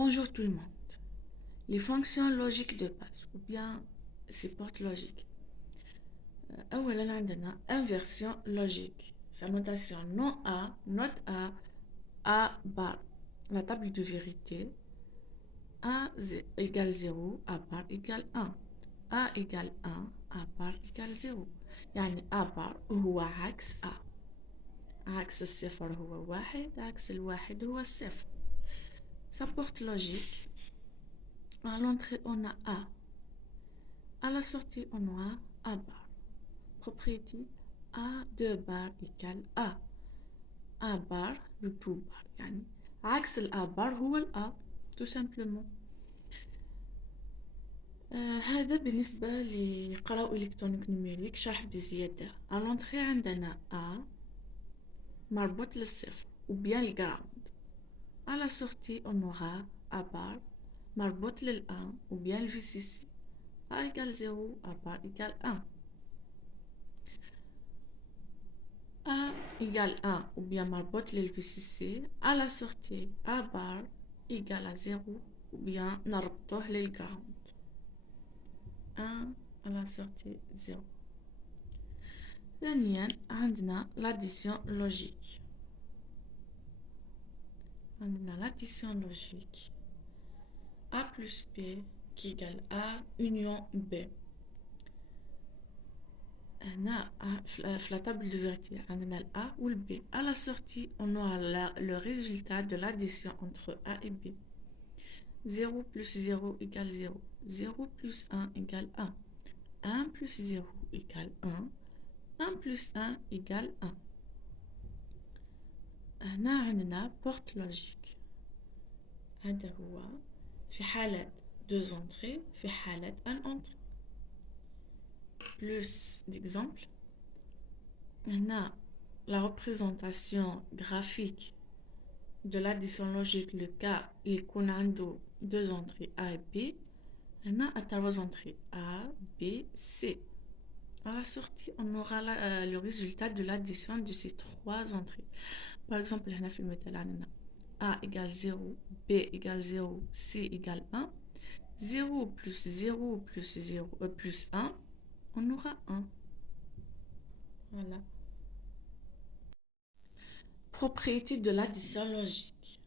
Bonjour tout le monde. Les fonctions logiques de base ou bien ces portes logiques. أولا عندنا inversion logique. Sa notation non A, note A bar. La table de vérité. A égale 0, A bar égale 1. A égale 1, A bar égale 0. يعني A bar هو عكس A. عكس الصفر هو واحد، عكس الواحد هو الصفر. Sa porte logique. À l'entrée, on a A. À la sortie, on a A bar. Propriété A 2 bar égale A. A bar le 2 bar. يعني عكس ال A bar هو ال A. tout simplement. هذا بالنسبة لقراءة إلكترونيك نوميريك شرح بزيادة. À l'entrée عندنا A مربوط للصفر ou bien le ground. À la sortie, on aura A bar مربوط لل 1 ou bien le VCC. A égale 0, A bar égale 1. A égale 1 ou bien marbotte le VCC. À la sortie, A bar égale à 0 ou bien نربطوه للground. 1 à la sortie 0. ثانيا عندنا l'addition logique. عندنا l'addition logique. A plus B qui égale A union B. هنا في la table de vérité عندنا ال A ou le B. À la sortie, on aura le résultat de l'addition entre A et B. 0 plus 0 égale 0. 0 plus 1 égale 1. 1 plus 0 égale 1. 1 plus 1 égale 1. هنا عندنا porte logique. هذا هو في حالة 2 entrées في حالة 1 entrée. Plus d'exemples. هنا la représentation graphique de l'addition logique, le cas il يكون عنده 2 entrées A et B. هنا à 3 entrées A, B, C. À la sortie, on aura le résultat de l'addition de ces 3 entrées. Par exemple, هنا في المثال عندنا A égale 0, B égale 0, C égale 1. 0 plus 0 plus 0 plus 1, on aura 1. Voilà. Propriété de l'addition logique.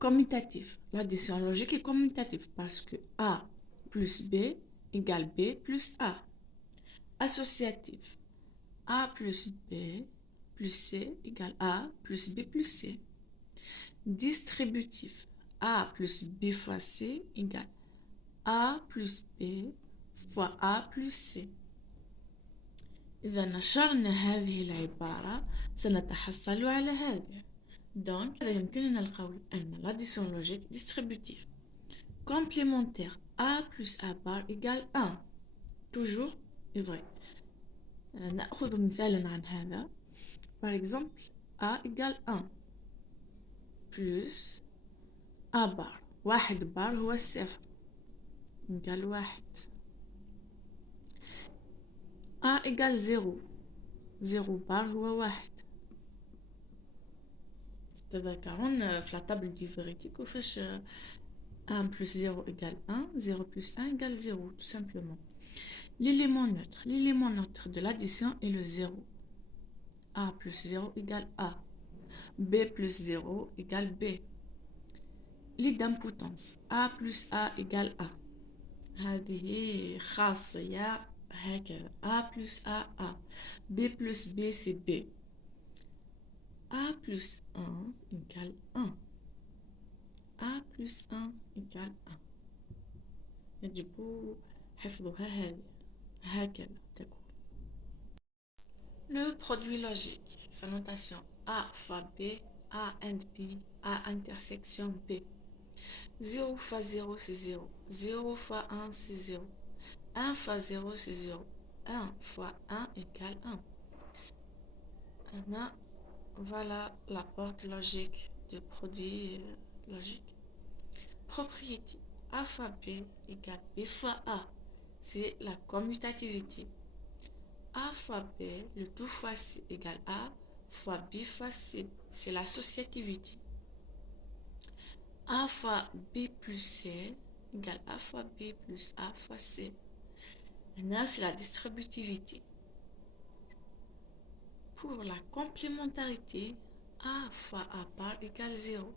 Commutatif. L'addition logique est commutative parce que A plus B égale B plus A. Associatif. A plus B plus C égale A plus B plus C. Distributif. A plus B fois C égale A plus B fois A plus C. إذا نشرنا هذه العبارة سنتحصل على هذه. Donc, يمكننا القول أن l'addition logique distributive complémentaire A plus A bar égale 1. Toujours vrai. نأخذ مثالا عن هذا. Par exemple, A égale 1 plus A bar. واحد بار هو الصفر égale واحد. A égale 0. 0 بار هو واحد. تذكرون في la table du vérité كيفاش 1 plus 0 égale 1, 0 plus 1 égale 0, tout simplement. L'élément neutre de l'addition est le 0. A plus 0 égale A. B plus 0 égale B. L'idempotence A plus A égale A. هذه خاصية هكذا. A plus A, A. B plus B, c'est B. A plus 1 égale 1. A plus 1 égale 1. يجب حفظها هذه هكذا تكون. Le produit logique, sa notation A fois B, A and B, A intersection B. 0 fois 0 c'est 0, 0 fois 1 c'est 0, 1 fois 0 c'est 0, 1 fois 1 égale 1. Maintenant, voilà la porte logique de produit logique. Propriété A fois B égale B fois A, c'est la commutativité. A fois B, le tout fois C égale A fois B fois C, c'est l'associativité. A fois B plus C égale A fois B plus A fois C. Maintenant, c'est la distributivité. Pour la complémentarité, A fois A bar égale 0.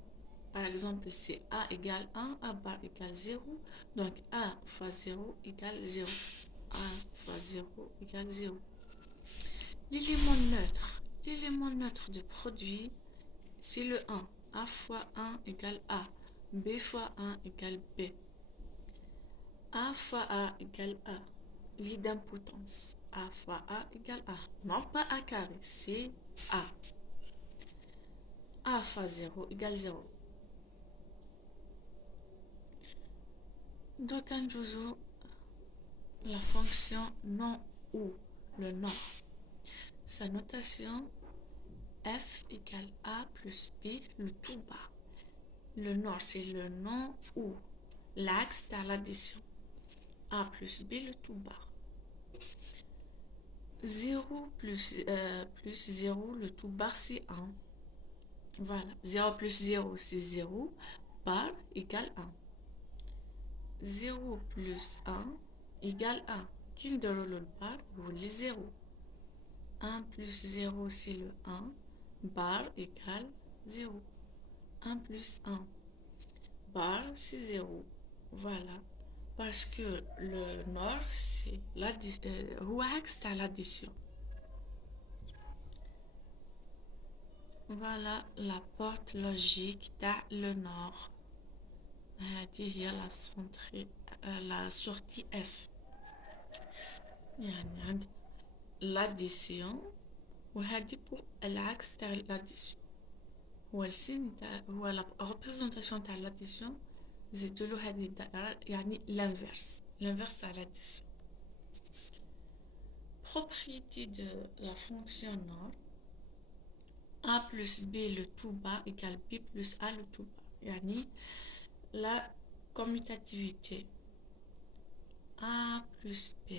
Par exemple, c'est A égale 1, A bar égale 0. Donc, A fois 0 égale 0. A fois 0 égale 0. L'élément neutre de produit, c'est le 1. A fois 1 égale A. B fois 1 égale B. A fois A égale A. L'idempotence. A fois A égale A. Non pas A carré, c'est A. A fois 0 égale 0. Donc, un jour, la fonction non ou le nom. Sa notation f égale a plus b, le tout bas. Le nord, c'est le nom ou l'axe de l'addition. A plus b, le tout bas. 0 plus 0, le tout bas, c'est 1. Voilà. 0 plus 0, c'est 0. Bar égale 1. 0 plus 1 égale 1. Qui ne le bar, vous les 0. 1 plus 0, c'est le 1. Bar égale 0. 1 plus 1. Bar, c'est 0. Voilà. Parce que le nord, c'est l'addition. Voilà la porte logique le nord. هذه هي la sortie F. يعني عندنا l'addition وهذه pour العكس تاع l'addition. هو السين هو la représentation تاع l'addition زيدولو هذه الدائرة يعني l'inverse تاع l'addition. Propriété de la fonction nord. A plus B le tout bas égale B plus A le tout bas. يعني la commutativité. A plus B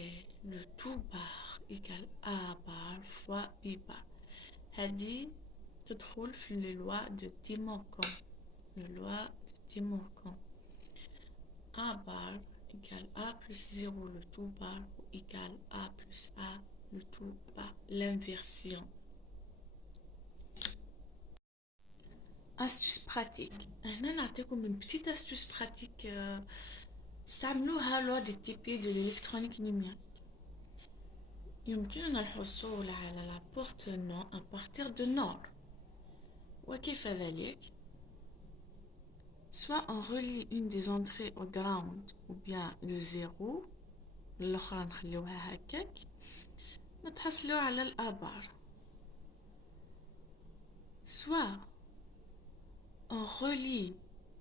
le tout bas égale A bar fois B bar. هذه تدخل في les lois de De Morgan. Le loi de De Morgan. A bar égale A plus 0 le tout bas égale A plus A le tout bas. L'inversion. Astuce pratique. هنا نعطيكم une petite astuce pratique تستعملوها lors des TP de l'électronique numérique. يمكننا الحصول على la porte non à partir de nord. وكيف ذلك؟ Soit on relie une des entrées au ground ou bien le 0 الأخرى نخليوها هكاك نتحصلوا على الآبار. Soit on relie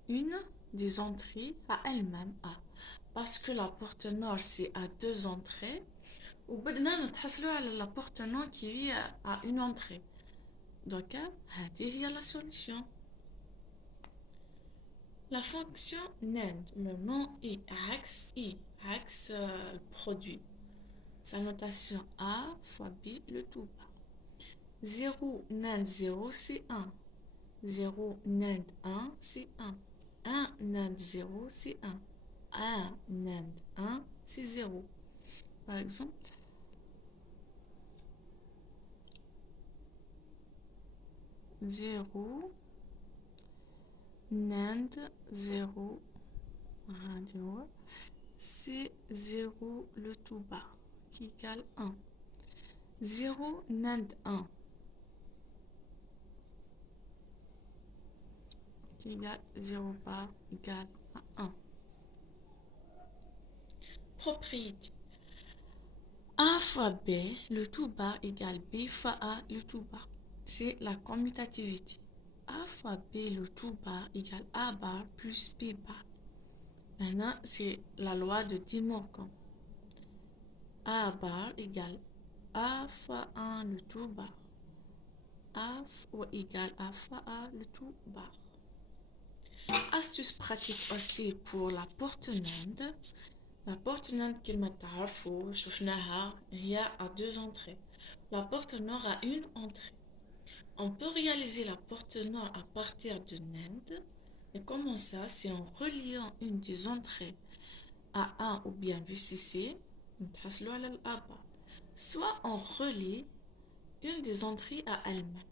une des entrées à elle-même A. Parce que la porte nord c'est à deux entrées. وبدنا نتحصلوا على la porte non qui est à une entrée. Donc, هذه هي la solution. La fonction NAND, le nom est axe produit. Sa notation A fois B le tout bas. 0 NAND 0 c'est 1. 0 NAND 1 c'est 1. 1 NAND 0 c'est 1. 1 NAND 1 c'est 0. Par exemple, 0 NAND 0 c'est 0 le tout bas qui égale 1. 0 NAND 1 qui égale 0 bar égale à 1. Propriété. A fois B le tout bas égale B fois A le tout bas. C'est la commutativité. A fois B le tout bas égale A bar plus B bar. Maintenant, c'est la loi de De Morgan. A bar égale A fois 1 le tout bas. A égale A fois A le tout bas. Astuce pratique aussi pour la porte NAND. La porte NAND كما تعرفوا شفناها هي à deux entrées. La porte nord a une entrée. On peut réaliser la porte nord à partir de NAND Et comment ça? C'est en reliant une des entrées A1 ou bien VCC, نتحصلوا على الA bar. Soit on relie une des entrées à elle-même.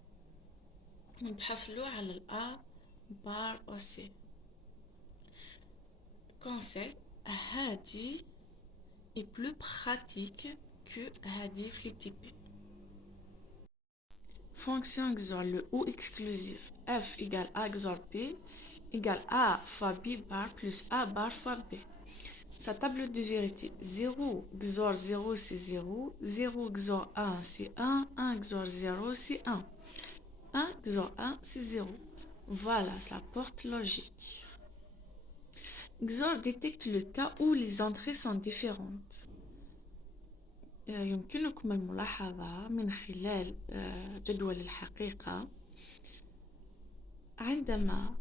نتحصلوا على الA bar aussi. Conseil, هادي est plus pratique que هادي في l'TP. Fonction XOR, le ou exclusif. F égale A XOR B égale A fois B bar plus A bar fois B. Sa table de vérité, 0 XOR 0 c'est 0, 0 XOR 1 c'est 1, 1 XOR 0 c'est 1, 1 XOR 1 c'est 0. Voilà, ça porte logique. XOR détecte le cas où les entrées sont différentes. يمكنكم الملاحظة من خلال جدول الحقيقة عندما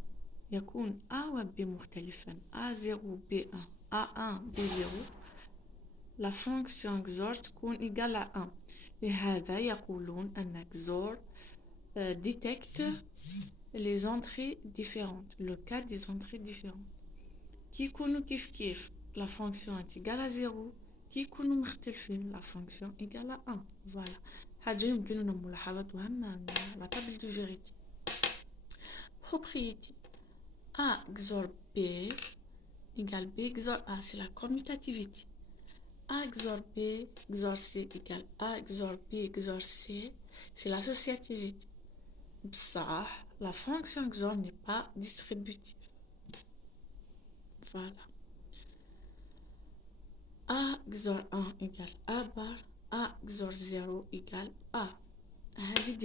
يكون A و B مختلفا A0 B1 A1 B0 la fonction XOR تكون égale à 1 لهذا يقولون أن XOR détecte les entrées différentes le cas des entrées différentes كي يكونوا كيف la fonction est égale à 0 كي يكونوا مختلفين la fonction égale à 1 voilà حاجة يمكننا ملاحظتها من la table de vérité. Propriété A XOR B égale B XOR A, c'est la commutativité. A XOR B XOR C égale A XOR B XOR C, c'est l'associativité. Ça, la fonction XOR n'est pas distributive. Voilà. A XOR 1 égale A bar, A XOR 0 égale A. هذه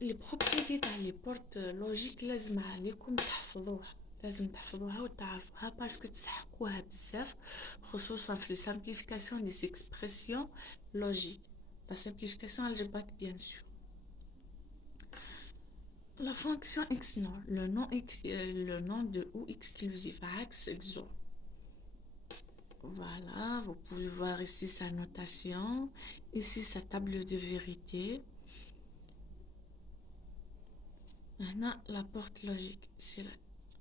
les propriétés تاع les portes logiques لازم عليكم تحفظوها لازم تحفظوها وتعرفوها باسكو تسحقوها بزاف خصوصا في simplification des expressions logiques la simplification algébrique bien sûr. La fonction XNOR, le nom de ou exclusif axe XOR. Voilà, vous pouvez voir ici sa notation, ici sa table de vérité. Maintenant, la porte logique, c'est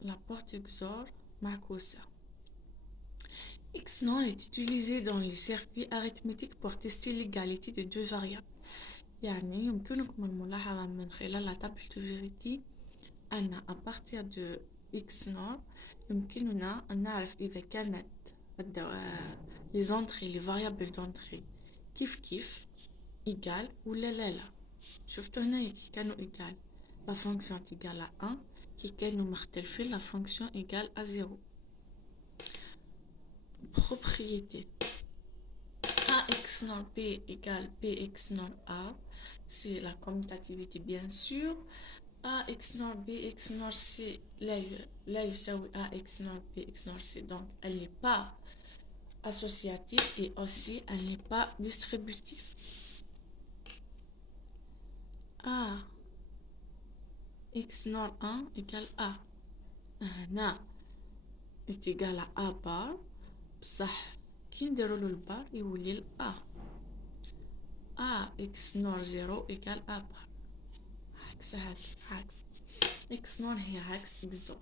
la porte XOR معكوسة. XNOR est utilisé dans les circuits arithmétiques pour tester l'égalité de deux variables. يعني يمكنكم الملاحظة من خلال la table de vérité أن à partir de XNOR يمكننا أن نعرف إذا كانت les entrées les variables d'entrée كيف égales ولا لا. شفتوا هنا كانوا égales la fonction est égale à 1 qui كانوا مختلفين la fonction égale à 0. Propriété A XNOR B égale B XNOR A, c'est la commutativité bien sûr. A XNOR B XNOR C لا يساوي A XNOR B XNOR C, donc elle n'est pas associative et aussi elle n'est pas distributive. A XNOR 1 égale A. هنا est égal à A bar بصح كي نديرو له البار يولي ال A. A XNOR 0 égale A bar. عكس هاد عكس XNOR هي عكس XOR.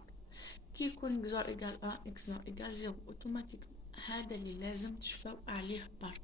كي يكون XOR égale A XNOR égale 0 اوتوماتيكمون هذا اللي لازم تشفاو عليه برك.